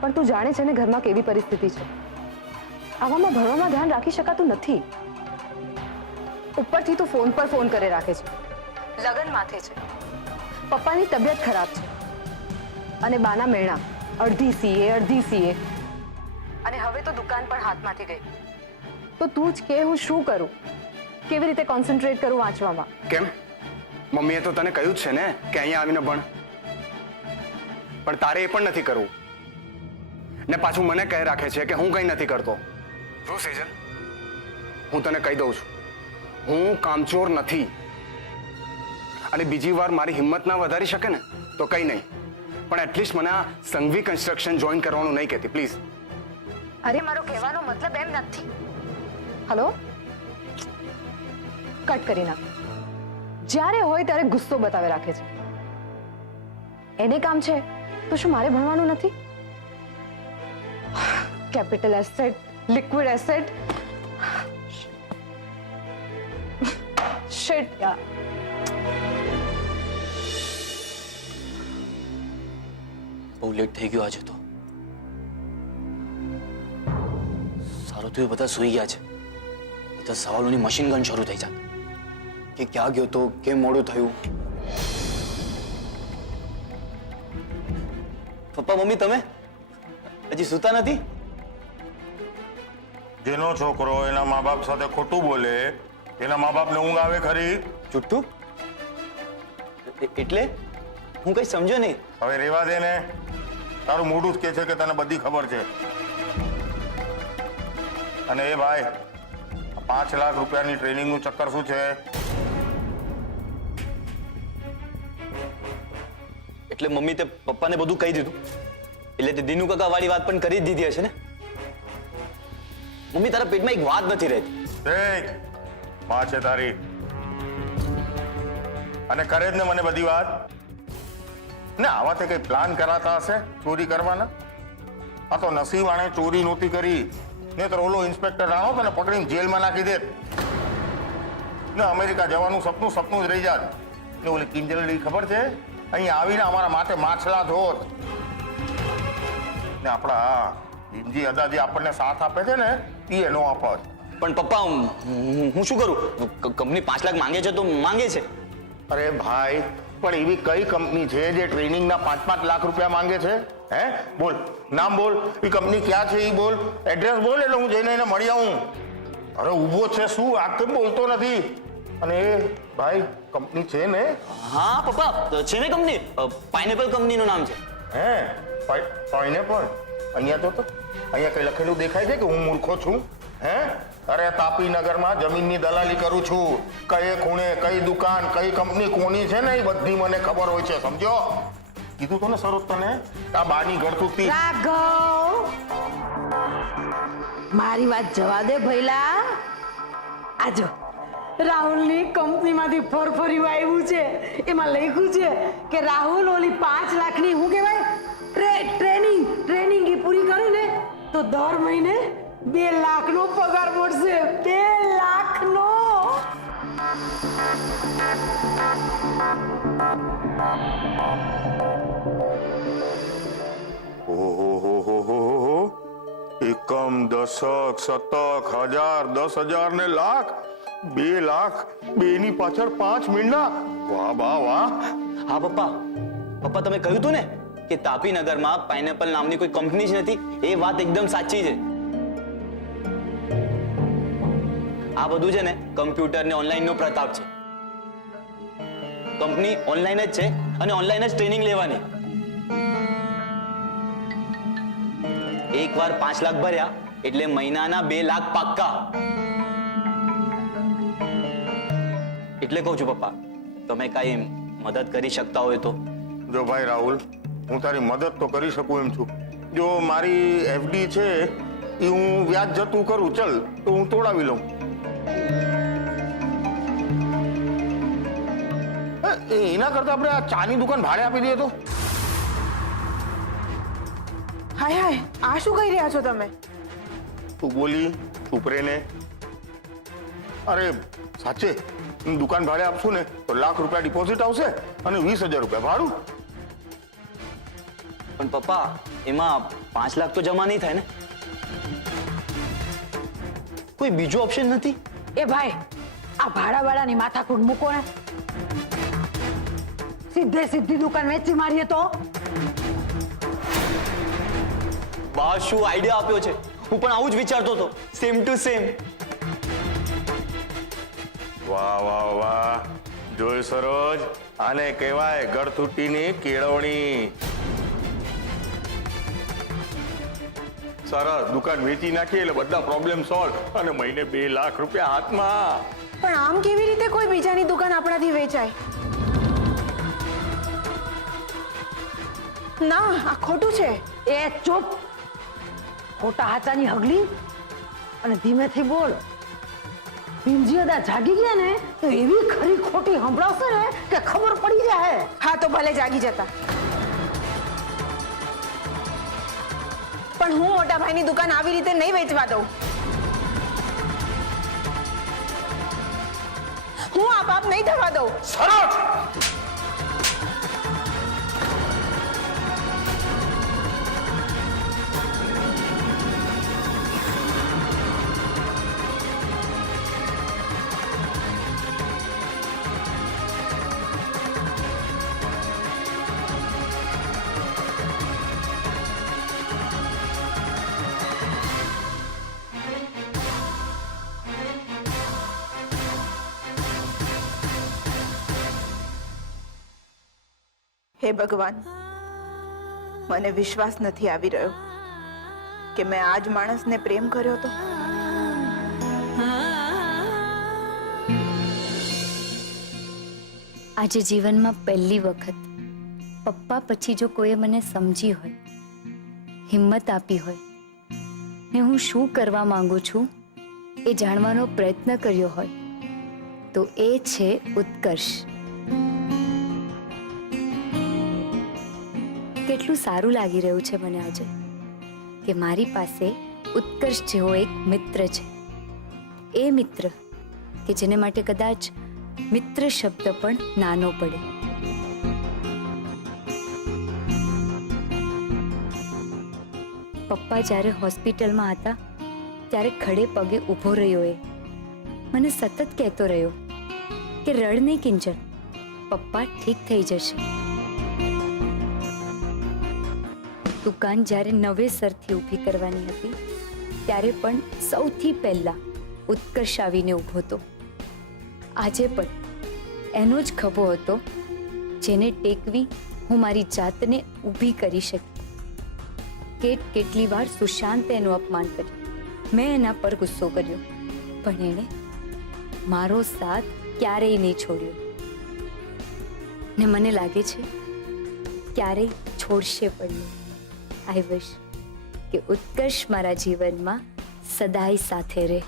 પણ તું જાણે છે ને ઘરમાં કેવી પરિસ્થિતિ છે. આવામાં ભણવામાં ધ્યાન રાખી શકાતું નથી. ઉપરથી તું ફોન પર ફોન કરે રાખે છે, લગન માથે છે, પપ્પાની તબિયત ખરાબ છે, અને બાના મેળા, અડધી સીએ, અને હવે તો દુકાન પણ હાથમાંથી ગઈ. તો તું જ કે હું શું કરું, કેવી રીતે કોન્સન્ટ્રેટ કરું વાંચવામાં? કેમ? મમ્મીએ તો તને કહ્યું જ છે ને કે અહીંયા આવીને ભણ, પણ તારે એ પણ નથી કરવું ને પાછું મને કહી રાખે છે કે હું કંઈ નથી કરતો. જો સેજલ, હું તને કહી દઉં છું, હું કામચોર નથી. અને બીજી વાર મારી હિંમત ના વધારી શકે ને તો કંઈ નહીં, પણ એટલીસ્ટ મને આ સંઘવી કન્સ્ટ્રક્શન જોઈન કરવાનું નહીં કહેતી પ્લીઝ. અરે, મારો કહેવાનો મતલબ એમ નથી. હલો, કટ કરી નાખ. જ્યારે હોય ત્યારે ગુસ્સો બતાવે રાખે છે. એને કામ છે તો શું મારે ભણવાનું નથી? Capital asset, liquid asset. Shit યાર. બહુ લેટ થઈ ગયો આજે તો. સારું થયું બધા સૂઈ ગયા છે. બધા સવાલોની મશીન ગન શરૂ થઈ જાત કે ક્યાં ગયો તો, કેમ મોડું થયું. પપ્પા મમ્મી તમે હજી સૂતા નથી? જેનો છોકરો એના મા બાપ સાથે ખોટું બોલે એના મા બાપને ઊંઘ આવે ખરી? જુઠ્ઠું એટલે હું કઈ સમજો નહીં. હવે રેવા દે ને, તારું મોઢું જ કહે છે કે તને બધી ખબર છે. અને એ ભાઈ, 5 લાખ રૂપિયાની ટ્રેનિંગનું ચક્કર શું છે? એટલે મમ્મી તે પપ્પાને બધું કહી દીધું? એટલે તે દીનુ કાકા વાળી વાત પણ કરી જ દીધી હશે ને? મમ્મી તારા પેટમાં એક વાત નથી રહેતી. માં છે તારી અને કરે જ ને મને બધી વાત. ને આવા તે કઈ પ્લાન કરાતા હશે ચોરી કરવાના? આ તો નસીબાણે ચોરી નહોતી કરી, ને તો ઓલો ઇન્સ્પેક્ટર આવો તને પકડીને જેલમાં નાખી દે ને અમેરિકા જવાનું સપનું જ રહી જાત. ને ઓલી કિંજલડી ખબર છે અહીંયા આવીને અમારા માથે માછલા ધોત. ને આપણા ભીમજી અદા જે આપણને સાથ આપે છે ને એ નો આપત. પણ પપ્પા હું શું કરું? કંપની 5 લાખ માંગે છે તો માંગે છે. અરે ભાઈ, પણ એવી કઈ કંપની છે જે ટ્રેનિંગના 5-5 લાખ રૂપિયા માંગે છે? હે, બોલ, નામ બોલ. એ કંપની ક્યાં છે એ બોલ, એડ્રેસ બોલ, એટલે હું જઈને એને મળી આવું. અરે ઊભો છે શું, આ કેમ બોલતો નથી? અને એ ભાઈ કંપની છે ને? હા પપ્પા છે ને કંપની, પાઇનેપલ કંપનીનું નામ છે. હે, પાઇનેપલ? અહીંયા તો અહીંયા કઈ લખેલું દેખાય છે કે હું મૂર્ખો છું? હે, અરે તાપી નગરમાં જમીનની દલાલી કરું છું. કઈ ખૂણે કઈ દુકાન કઈ કંપની કોની છે ને એ બધી મને ખબર હોય છે, સમજો? કીધું તો ને સરોજ તને આ બાની ગળતુતી. રાઘવ, મારી વાત જવા દે ભઈલા. આજો રાહુલની કંપનીમાંથી ફરફરિયું આવ્યું છે. એમાં લખ્યું છે કે રાહુલ ઓલી 5 લાખની શું કહેવાય ટ્રેનિંગ એ પૂરી કરે ને તો દર મહિને 2 લાખનો પગાર મળશે. 2 લાખનો. ઓહો, એકમ, દશક, શતક, હજાર, 10,000 ને લાખ, 2 લાખ, 2 ની પાછળ 5 મીંડા. વાહ વાહ વાહ. હા પપ્પા તમે કહ્યું તું ને કે તાપી નગરમાં પાઇનેપલ નામની કોઈ કંપની જ નથી. એ વાત એકદમ સાચી છે. આ બધું છે ને કમ્પ્યુટર ને ઓનલાઈન નો પ્રતાપ છે. કંપની ઓનલાઈન જ છે અને ઓનલાઈન જ ટ્રેનિંગ લેવાની. એકવાર 5 લાખ ભર્યા એટલે મહિનાના 2 લાખ પાક્કા. એટલે કહું છું પપ્પા, તમે કઈ મદદ કરી શકતા હોય તો. જો ભાઈ રાહુલ, હું તારી મદદ તો કરી શકું એમ છું. જો મારી એફડી છે એ હું વ્યાજ જતું કરું, ચલ તો હું તોડાવી લઉં. એના કરતા આપણે આ ચાની દુકાન ભાડે આપી દઈએ તો? હાય હાય, આ શું કહી રહ્યા છો તમે? તું બોલી ચૂપ રે ને. અરે સાચે દુકાન ભાડે આપશું ને તો ₹1,00,000 ડિપોઝિટ આવશે અને 20,000 રૂપિયા ભાડું. પણ પપ્પા એમાં 5 લાખ તો જમા નહીં થાય ને? કોઈ બીજું ઓપ્શન નથી? એ ભાઈ, આ ભાડાવાળાની માથાકૂટ મૂકો ને. સીધી દુકાન વેચી મારીએ તો? બા શું આઈડિયા આપ્યો છે. હું પણ આવું જ વિચારતો હતો, સેમ ટુ સેમ. વાહ વાહ વાહ, જોઈ સરોજ, આને કહેવાય ગળથુટીની કેળવણી. સરસ, દુકાન વેચી નાખી એટલે બધા પ્રોબ્લેમ સોલ્વ અને મહિને 2 લાખ રૂપિયા હાથમાં. પણ આમ કેવી રીતે કોઈ બીજાની દુકાન આપણાથી વેચાય? ના, આ ખોટું છે. એ ચૂપ. ખોટા હાચાની હગલી અને ધીમેથી બોલ. ભીમજી અદા જાગી ગયા ને તો એવી ખરી ખોટી સંભળાવશે ને કે ખબર પડી જાય. હા તો ભલે જાગી જતા, પણ હું મોટા ભાઈની દુકાન આવી રીતે નહીં વેચવા દઉં. હું આ પાપ નહીં થવા દઉં. સરોજ! હે ભગવાન, મને વિશ્વાસ નથી આવી રહ્યો કે મેં આજ માણસને પ્રેમ કર્યો તો. આજે જીવનમાં પહેલી વખત પપ્પા પછી જો કોઈએ મને સમજી હોય, હિંમત આપી હોય ને હું શું કરવા માંગુ છું એ જાણવાનો પ્રયત્ન કર્યો હોય તો એ છે ઉત્કર્ષ. કેટલું સારું લાગી રહ્યું છે મને આજે કે મારી પાસે ઉત્કર્ષ જેવો એક મિત્ર છે. એ મિત્ર કે જેને માટે કદાચ મિત્ર શબ્દ પણ નાનો પડે. પપ્પા જ્યારે હોસ્પિટલમાં હતા ત્યારે ખડે પગે ઊભો રહ્યો. એ મને સતત કહેતો રહ્યો કે રડ નહીં કિંજલ, પપ્પા ઠીક થઈ જશે. દુકાન જ્યારે નવેસરથી ઊભી કરવાની હતી ત્યારે પણ સૌથી પહેલા ઉત્કર્ષ આવીને ઊભો હતો. આજે પણ એનો જ ખભો હતો જેને ટેકવી હું મારી જાતને ઊભી કરી શકી. કેટલી વાર સુશાંતે એનું અપમાન કર્યું, મેં એના પર ગુસ્સો કર્યો, પણ એણે મારો સાથ ક્યારેય નહીં છોડ્યો ને મને લાગે છે ક્યારેય છોડશે પણ નહીં. આઈ વિશ કે ઉત્કર્ષ મારા જીવનમાં સદાય સાથે રહે.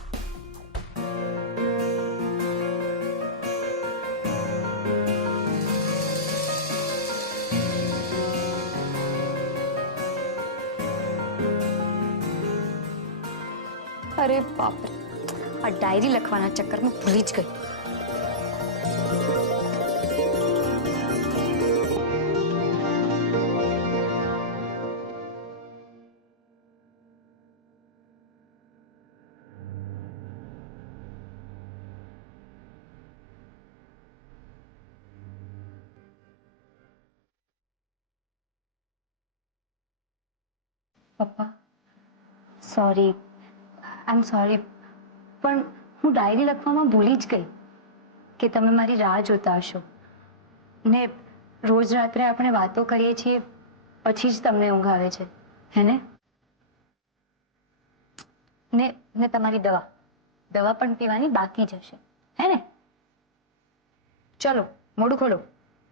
અરે બાપ રે, આ ડાયરી લખવાના ચક્કરમાં ભૂલી જ ગઈ. પપ્પા સોરી, આઈ એમ સોરી, પણ હું ડાયરી લખવામાં ભૂલી જ ગઈ કે તમે મારી રાહ જોતા હશો ને રોજ રાત્રે આપણે વાતો કરીએ છીએ પછી જ તમને ઊંઘ આવે છે, હે ને? ને તમારી દવા પણ પીવાની બાકી જ હશે, હે ને? ચલો મોઢું ખોલો,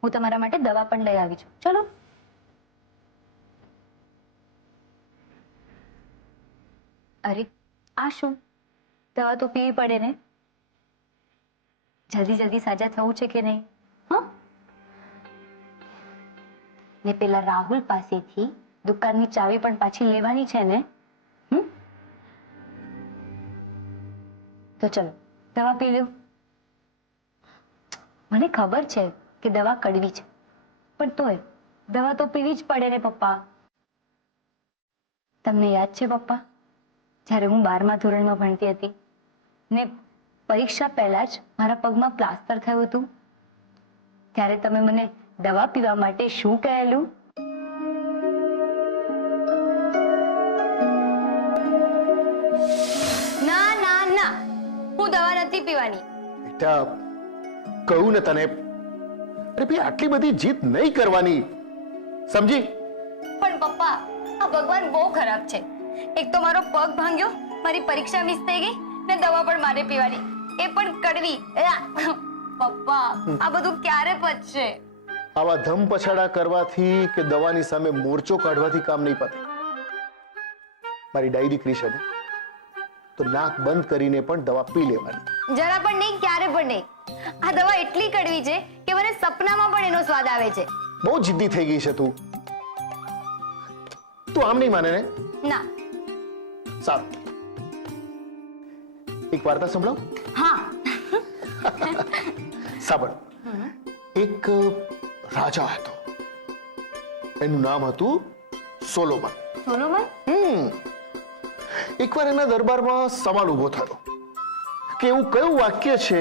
હું તમારા માટે દવા પણ લઈ આવી છું. ચલો. અરે આ શું, દવા તો પીવી પડે ને. જલ્દી જલ્દી સાજા થવું છે કે નહીં? હા, ને પેલા રાહુલ પાસેથી દુકાનની ચાવી પણ પાછી લેવાની છે ને. તો ચલો દવા પી લો. મને ખબર છે કે દવા કડવી છે, પણ તોય દવા તો પીવી જ પડે ને પપ્પા. તમને યાદ છે પપ્પા, જ્યારે હું 12મા ધોરણમાં ભણતી હતી ને પરીક્ષા પહેલા જ મારા પગમાં પ્લાસ્ટર થયું હતું, ત્યારે તમે મને દવા પીવા માટે શું કહેલું? ના ના ના, હું દવા નથી પીવાની. બેટા કહું ને તને, અરે ભાઈ આટલી બધી જીદ નહીં કરવાની, સમજી? પણ પપ્પા, આ ભગવાન બહુ ખરાબ છે. એક તો મારો પગ ભાંગ્યો, મારી પરીક્ષા મિસ થઈ ગઈ ને દવા પણ મારે પીવાની, એ પણ કડવી. પપ્પા આ બધું ક્યારે પચશે? આવા ધમ પછાડા કરવાથી કે દવાની સામે મોરચો કાઢવાથી કામ નહીં પતે. મારી ડાયરી દીકરી છે ને, તો નાક બંધ કરીને પણ દવા પી લેવાની. જરા પણ નહીં, ક્યારે પણ નહીં. આ દવા એટલી કડવી છે કે મને સપનામાં પણ એનો સ્વાદ આવે છે. બહુ જિદ્દી થઈ ગઈ છે તું. તું આમ નહીં માને ને? ના. સારું, એક વાર્તા સંભળાવ. હા. સાંભળ. એક રાજા હતો, એનું નામ હતું સોલોમન. સોલોમન? એકવાર એના દરબારમાં સવાલ ઉભો થયો કે એવું કયું વાક્ય છે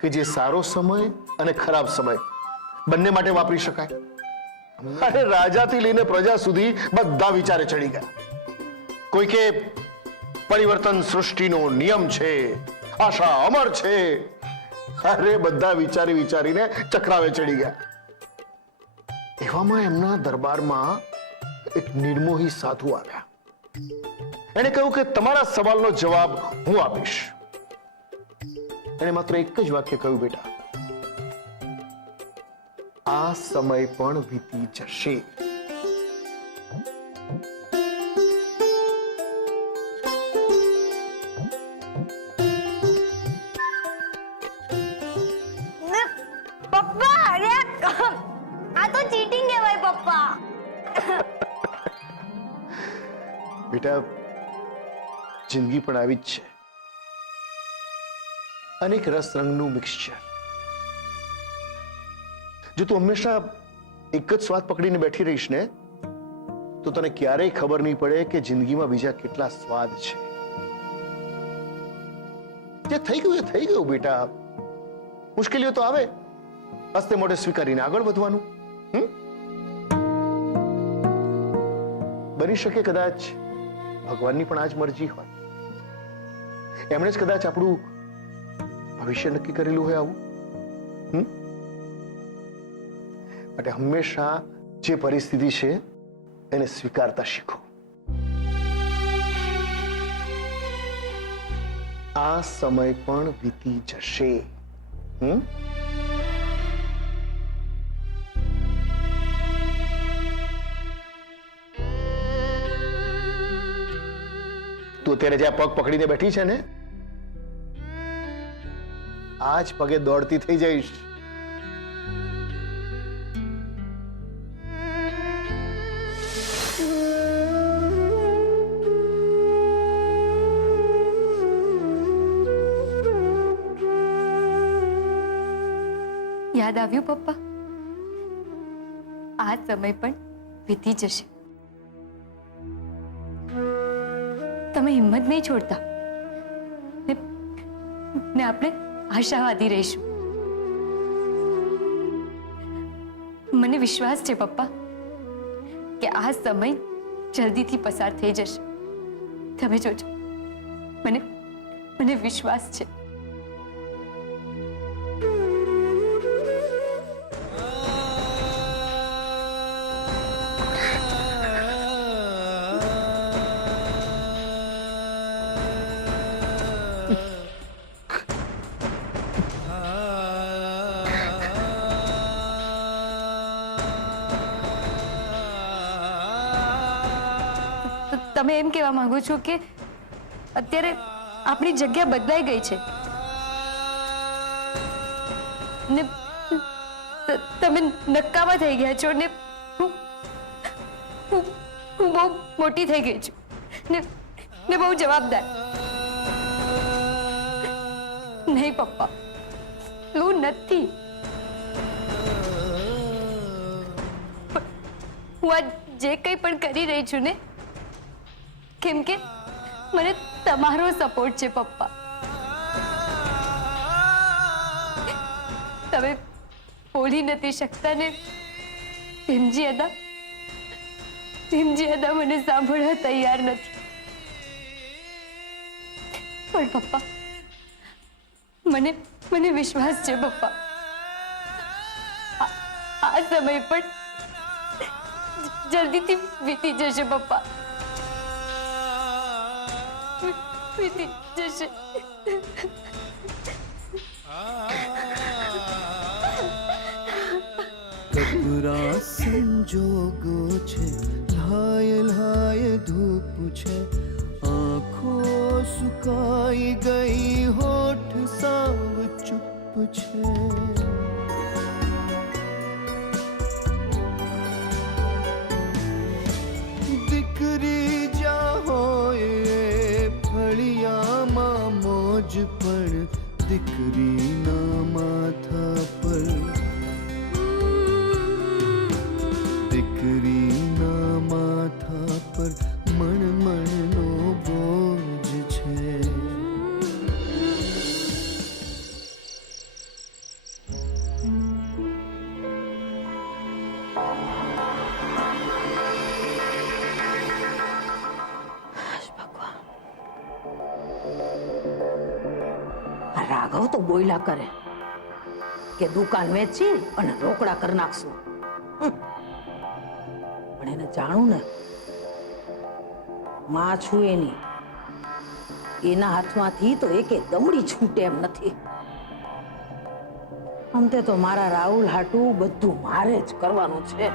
કે જે સારો સમય અને ખરાબ સમય બંને માટે વાપરી શકાય? અરે રાજાથી લઈને પ્રજા સુધી બધા વિચારે ચડી ગયા. કોઈ કે પરિવર્તન સૃષ્ટિનો નિયમ છે, આશા અમર છે. અરે બધા વિચારીને ચક્રાવે ચડી ગયા. એવામાં એમના દરબારમાં એક નિર્મોહી સાધુ આવ્યા. એને કહ્યું કે તમારા સવાલનો જવાબ હું આપીશ. એને માત્ર એક જ વાક્ય કહ્યું, બેટા, આ સમય પણ વીતી જશે. પપ્પા, અરે આ તો ચીટિંગ કહેવાય પપ્પા. બેટા, જિંદગી પણ આવી જ છે, અનેક રસ રંગનું મિક્સચર. જો તું હંમેશા એક જ સ્વાદ પકડીને બેઠી રહીશ ને, તો તને ક્યારેય ખબર નહીં પડે કે જિંદગીમાં બીજા કેટલા સ્વાદ છે. જે થઈ ગયું એ થઈ ગયું બેટા. મુશ્કેલીઓ તો આવે, હસ્તે મોઢે સ્વીકારીને આગળ વધવાનું. બની શકે કદાચ ભગવાનની પણ આ જ મરજી હોય. એમણે જ કદાચ આપણું ભવિષ્ય નક્કી કરેલું હોય આવું. માટે હંમેશા જે પરિસ્થિતિ છે એને સ્વીકારતા શીખો. આ સમય પણ વીતી જશે. તું અત્યારે જ્યાં પગ પકડીને બેઠી છે ને, આ જ પગે દોડતી થઈ જઈશ. યાદ આવ્યું પપ્પા? આ સમય પણ વીતી જશે. તમે હિંમત નહીં છોડતા ને આપણે આશાવાદી રહીશું. મને વિશ્વાસ છે પપ્પા કે આ સમય જલ્દીથી પસાર થઈ જશે. તમે જોજો, મને વિશ્વાસ છે. તમે એમ કહેવા માંગો છો કે અત્યારે આપણી જગ્યા બદલાઈ ગઈ છે ને તમે નકામા થઈ ગયા છો ને હું બહુ મોટી થઈ ગઈ છું ને બહુ જવાબદાર. નહીં પપ્પા, એવું નથી. હું આ જે કંઈ પણ કરી રહી છું ને, કેમ કે મને તમારો સપોર્ટ છે પપ્પા. તમે બોલી નથી શકતા ને ભીમજી અદા મને સાંભળવા તૈયાર નથી. પણ પપ્પા, મને વિશ્વાસ છે પપ્પા, આ સમય પણ જલ્દીથી વીતી જશે પપ્પા. વીતી જશે. કપરા સંજોગો છે, લાય લાય ધૂપ છે, આંખો સુખ आई गई होठ साव चुप छे દીકરી જા હોય ફળિયામાં મોજ પણ દીકરીના માથા પર દીકરીના માથા પર મણમણનો બોજ છે આ રાઘવ તો બોયલા કરે કે દુકાન વેચી અને રોકડા કરી નાખશું. પણ એને જાણું ને માં છું એની, એના હાથમાંથી તો એકે દમડી છૂટે એમ નથી. અંતે તો મારા રાહુલ હાટું બધું મારે જ કરવાનું છે.